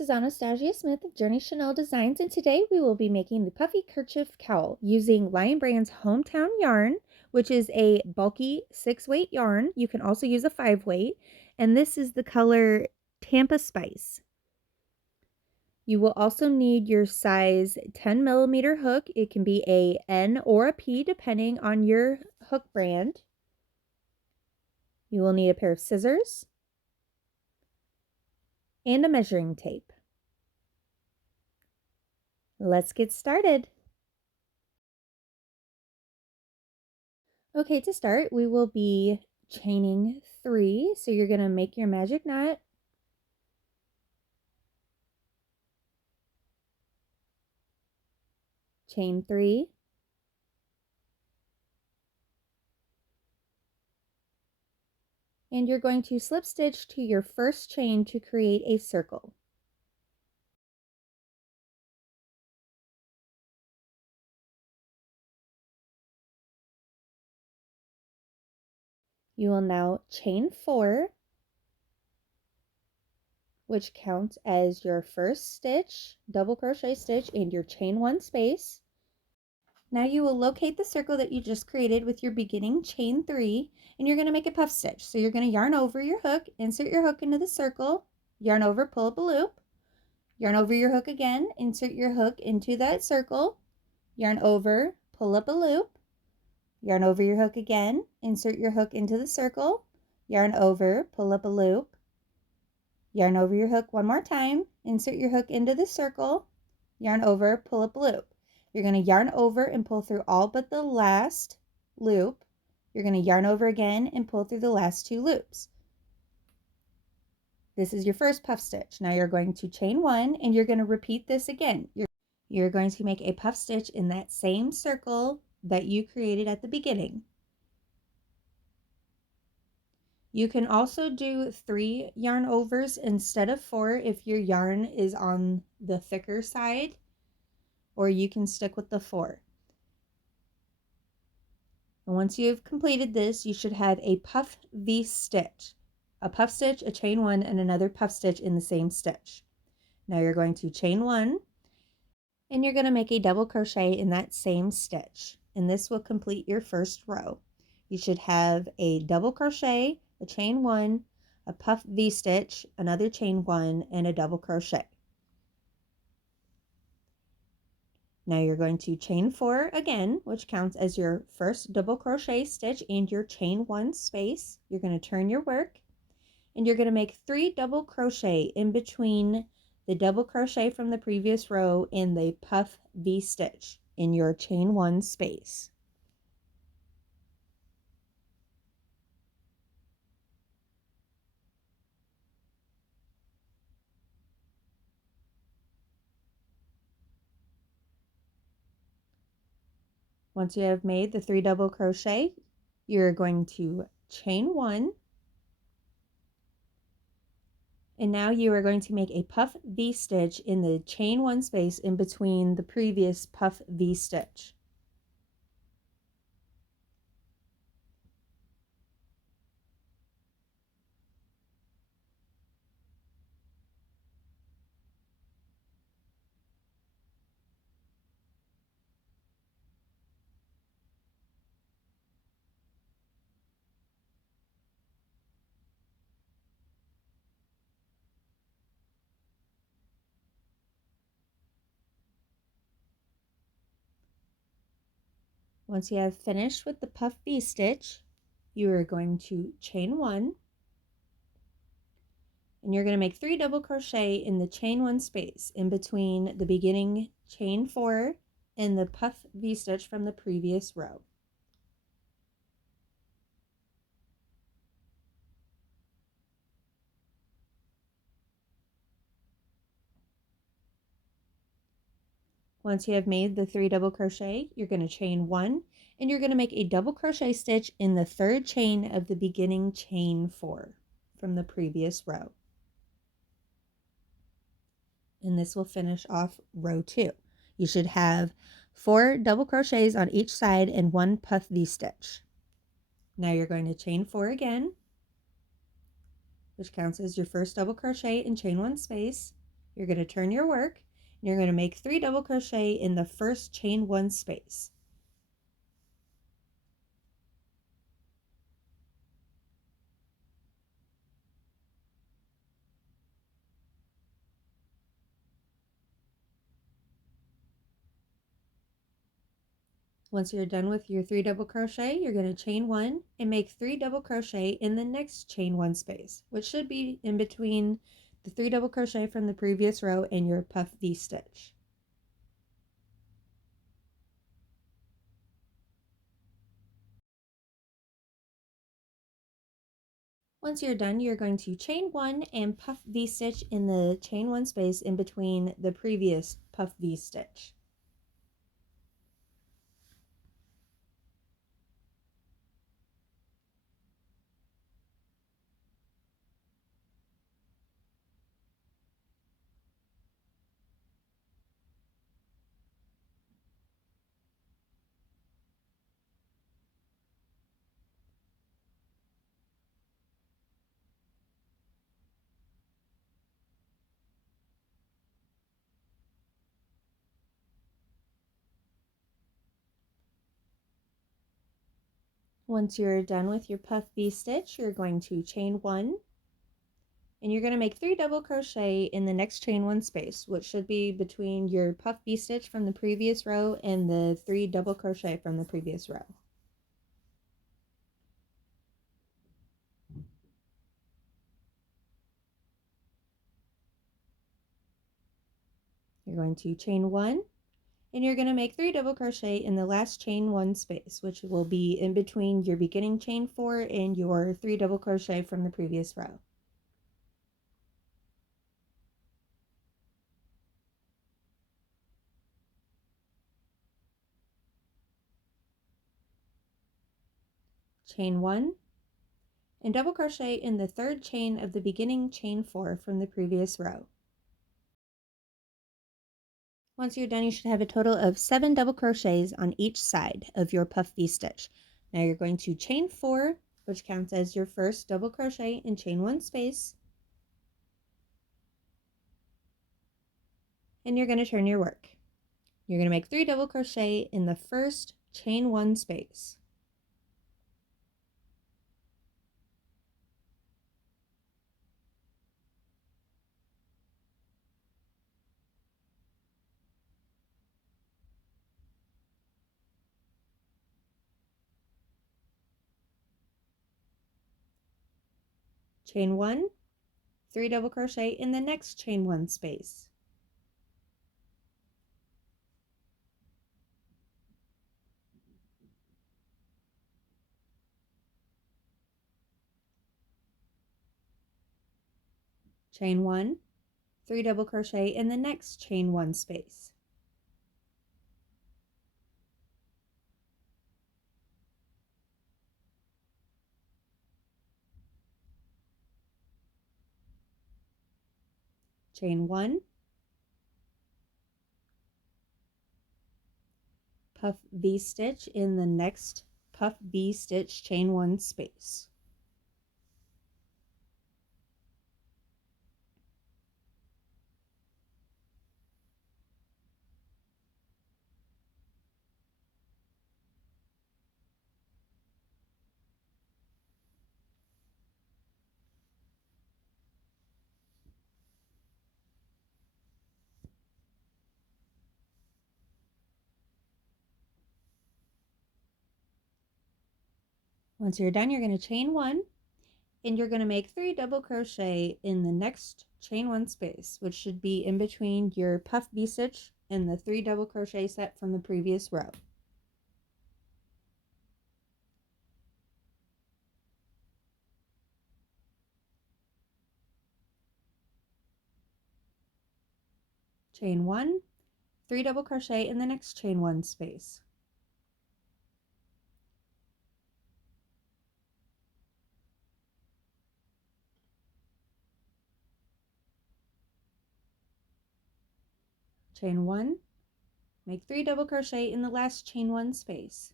this is Anastasia Smith of Journey Chanel Designs, and today we will be making the Puffy Kercheif Cowl using Lion Brand's Hometown Yarn, which is a bulky 6-weight yarn. You can also use a 5-weight, and this is the color Tampa Spice. You will also need your size 10mm hook. It can be a N or a P depending on your hook brand. You will need a pair of scissors and a measuring tape. Let's get started. Okay, to start, we will be chaining 3. So you're going to make your magic knot. Chain 3. And you're going to slip stitch to your first chain to create a circle. You will now chain 4, which counts as your first stitch, double crochet stitch, and your chain 1 space. Now you will locate the circle that you just created with your beginning chain 3, and you're going to make a puff stitch. So you're going to yarn over your hook, insert your hook into the circle, yarn over, pull up a loop, yarn over your hook again, insert your hook into that circle, yarn over, pull up a loop, yarn over your hook again, insert your hook into the circle, yarn over, pull up a loop, yarn over your hook one more time, insert your hook into the circle, yarn over, pull up a loop. You're going to yarn over and pull through all but the last loop. You're going to yarn over again and pull through the last 2 loops. This is your first puff stitch. Now you're going to chain 1 and you're going to repeat this again. You're going to make a puff stitch in that same circle that you created at the beginning. You can also do 3 yarn overs instead of 4 if your yarn is on the thicker side, or you can stick with the 4. And once you've completed this, you should have a puff V stitch. A puff stitch, a chain 1, and another puff stitch in the same stitch. Now you're going to chain 1, and you're going to make a double crochet in that same stitch. And this will complete your first row. You should have a double crochet, a chain 1, a puff V stitch, another chain 1, and a double crochet. Now you're going to chain 4 again, which counts as your first double crochet stitch and your chain 1 space. You're going to turn your work, and you're going to make 3 double crochet in between the double crochet from the previous row and the puff V stitch in your chain 1 space. Once you have made the 3 double crochet, you're going to chain 1, and now you are going to make a puff V stitch in the chain 1 space in between the previous puff V stitch. Once you have finished with the puff V stitch, you are going to chain 1, and you're going to make 3 double crochet in the chain 1 space in between the beginning chain 4 and the puff V stitch from the previous row. Once you have made the 3 double crochet, you're going to chain 1, and you're going to make a double crochet stitch in the 3rd chain of the beginning chain 4 from the previous row. And this will finish off row 2. You should have 4 double crochets on each side and 1 puff V stitch. Now you're going to chain 4 again, which counts as your first double crochet and chain 1 space. you're going to turn your work, and you're going to make 3 double crochet in the first chain 1 space. Once you're done with your 3 double crochet, you're going to chain 1 and make 3 double crochet in the next chain 1 space, which should be in between the 3 double crochet from the previous row and your puff V stitch. Once you're done, you're going to chain 1 and puff V stitch in the chain 1 space in between the previous puff V stitch. Once you're done with your puff V stitch, you're going to chain 1 and you're going to make 3 double crochet in the next chain 1 space, which should be between your puff V stitch from the previous row and the 3 double crochet from the previous row. You're going to chain 1 and you're going to make 3 double crochet in the last chain 1 space, which will be in between your beginning chain 4 and your 3 double crochet from the previous row. Chain 1 and double crochet in the 3rd chain of the beginning chain 4 from the previous row. Once you're done, you should have a total of 7 double crochets on each side of your puff V stitch. Now you're going to chain 4, which counts as your first double crochet, and chain 1 space, and you're going to turn your work. You're going to make 3 double crochet in the first chain 1 space. Chain 1, 3 double crochet in the next chain 1 space. Chain 1, 3 double crochet in the next chain 1 space. Chain 1, puff V stitch in the next puff V stitch chain 1 space. Once you're done, you're going to chain 1 and you're going to make 3 double crochet in the next chain 1 space, which should be in between your puff V stitch and the 3 double crochet set from the previous row. Chain 1, 3 double crochet in the next chain 1 space. Chain 1, make 3 double crochet in the last chain 1 space.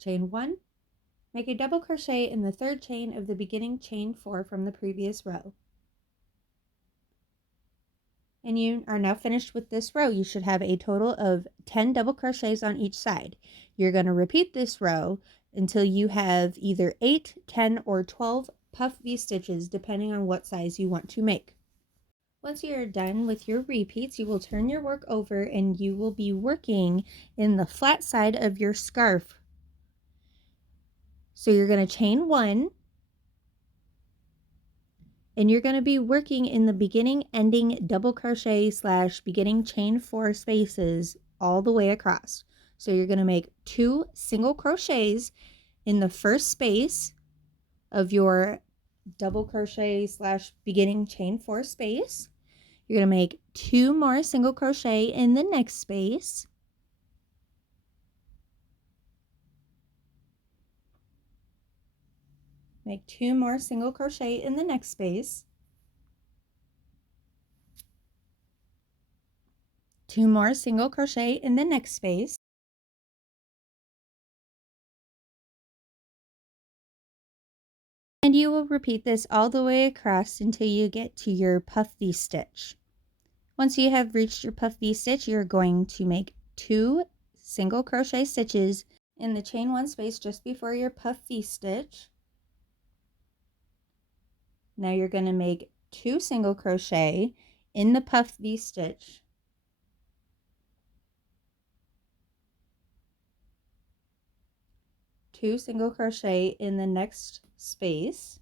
chain 1, make a double crochet in the third chain of the beginning chain 4 from the previous row. And you are now finished with this row. You should have a total of 10 double crochets on each side. You're going to repeat this row until you have either 8, 10, or 12 puff V-stitches, depending on what size you want to make. Once you're done with your repeats, you will turn your work over and you will be working in the flat side of your scarf. So you're going to chain 1, and you're going to be working in the beginning ending double crochet / beginning chain 4 spaces all the way across. So you're going to make 2 single crochets in the first space of your double crochet / beginning chain 4 space. You're going to make 2 more single crochet in the next space. Make 2 more single crochet in the next space. 2 more single crochet in the next space. And you will repeat this all the way across until you get to your puff V stitch. Once you have reached your puff V stitch, you're going to make 2 single crochet stitches in the chain 1 space just before your puff V stitch. Now you're going to make 2 single crochet in the puff V stitch. Two single crochet in the next space.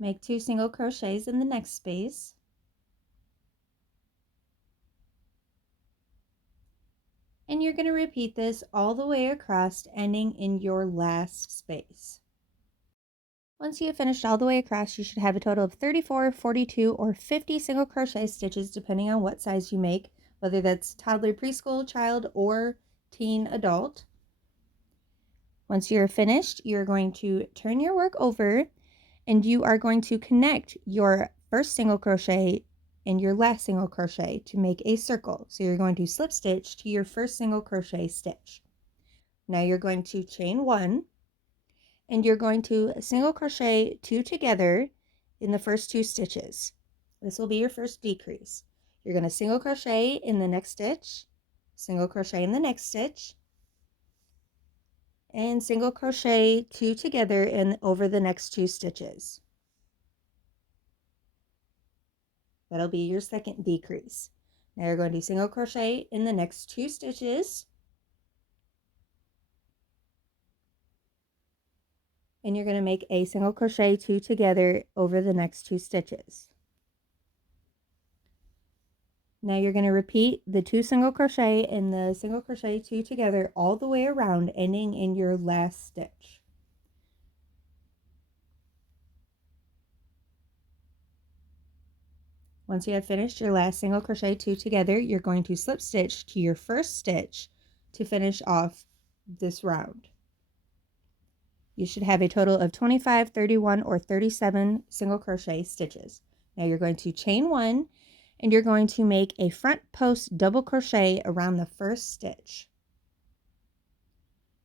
Make 2 single crochets in the next space. And you're going to repeat this all the way across, ending in your last space. Once you have finished all the way across, you should have a total of 34, 42, or 50 single crochet stitches, depending on what size you make, whether that's toddler, preschool, child, or teen, adult. Once you're finished, you're going to turn your work over and you are going to connect your first single crochet and your last single crochet to make a circle. So you're going to slip stitch to your first single crochet stitch. Now you're going to chain 1 and you're going to single crochet 2 together in the first 2 stitches. This will be your first decrease. You're going to single crochet in the next stitch, single crochet in the next stitch, and single crochet 2 together in over the next 2 stitches. That'll be your second decrease. Now you're going to single crochet in the next 2 stitches, and you're going to make a single crochet 2 together over the next 2 stitches. Now you're going to repeat the 2 single crochet and the single crochet 2 together all the way around, ending in your last stitch. Once you have finished your last single crochet 2 together, you're going to slip stitch to your first stitch to finish off this round. You should have a total of 25, 31, or 37 single crochet stitches. Now you're going to chain 1 and you're going to make a front post double crochet around the first stitch.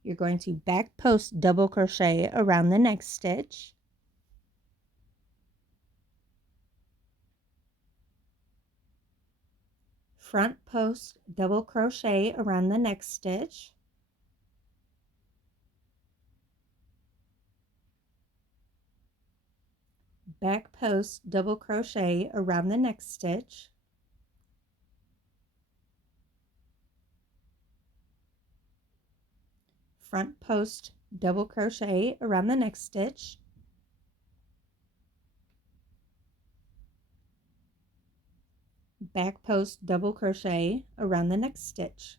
You're going to back post double crochet around the next stitch. Front post double crochet around the next stitch. Back post double crochet around the next stitch. Front post double crochet around the next stitch. Back post double crochet around the next stitch.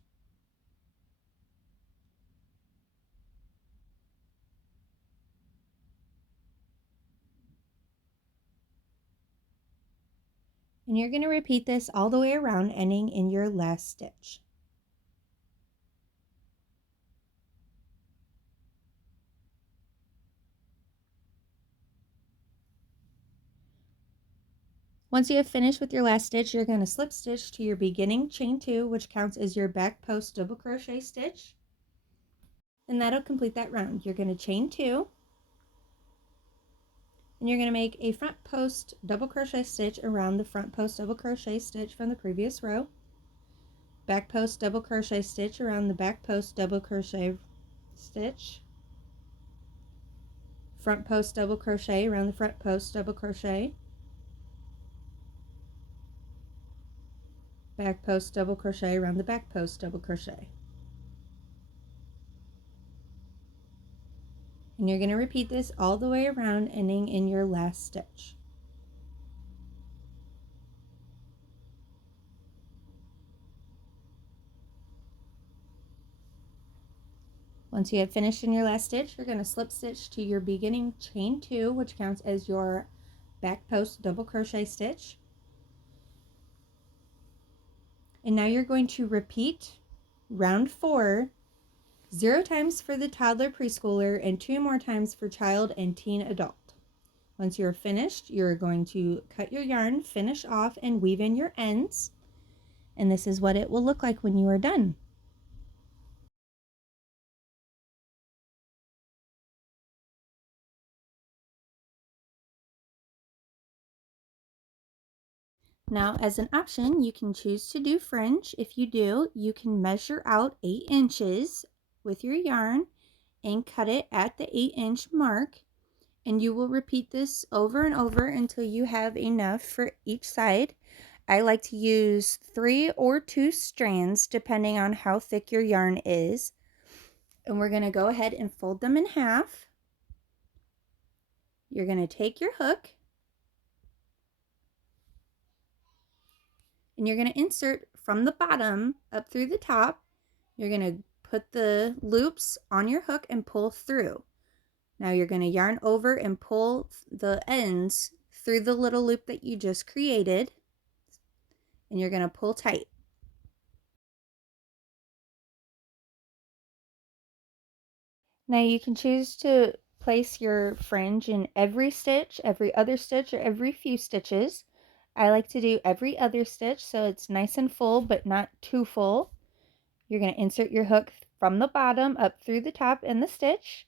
And you're going to repeat this all the way around, ending in your last stitch. Once you have finished with your last stitch, you're going to slip stitch to your beginning chain 2, which counts as your back post double crochet stitch. And that'll complete that round. You're going to chain 2, and you're going to make a front post double crochet stitch around the front post double crochet stitch from the previous row. Back post double crochet stitch around the back post double crochet stitch. Front post double crochet around the front post double crochet. Back post double crochet around the back post double crochet. And you're going to repeat this all the way around, ending in your last stitch. Once you have finished in your last stitch, you're going to slip stitch to your beginning chain 2, which counts as your back post double crochet stitch. And now you're going to repeat round 4 0 times for the toddler preschooler and 2 more times for child and teen adult. Once you're finished, you're going to cut your yarn, finish off, and weave in your ends. And this is what it will look like when you are done. Now, as an option, you can choose to do fringe. If you do, you can measure out 8 inches with your yarn and cut it at the 8-inch mark. And you will repeat this over and over until you have enough for each side. I like to use 3 or 2 strands depending on how thick your yarn is. And we're going to go ahead and fold them in half. You're going to take your hook and you're going to insert from the bottom up through the top. You're going to put the loops on your hook and pull through. Now you're going to yarn over and pull the ends through the little loop that you just created, and you're going to pull tight. Now you can choose to place your fringe in every stitch, every other stitch, or every few stitches. I like to do every other stitch so it's nice and full but not too full. You're going to insert your hook from the bottom up through the top in the stitch.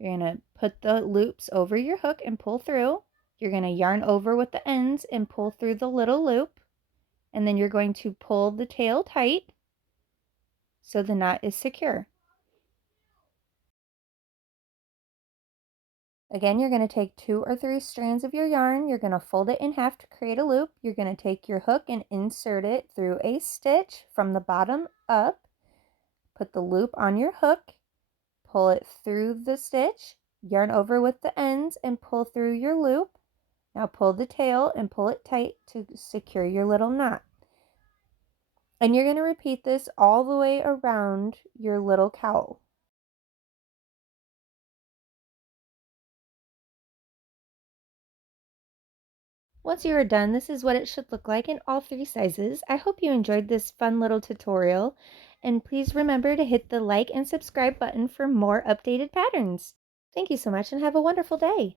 You're going to put the loops over your hook and pull through. You're going to yarn over with the ends and pull through the little loop. And then you're going to pull the tail tight so the knot is secure. Again, you're going to take 2 or 3 strands of your yarn. You're going to fold it in half to create a loop. You're going to take your hook and insert it through a stitch from the bottom up. Put the loop on your hook. Pull it through the stitch. Yarn over with the ends and pull through your loop. Now pull the tail and pull it tight to secure your little knot. And you're going to repeat this all the way around your little cowl. Once you are done, this is what it should look like in all 3 sizes. I hope you enjoyed this fun little tutorial, and please remember to hit the like and subscribe button for more updated patterns. Thank you so much and have a wonderful day.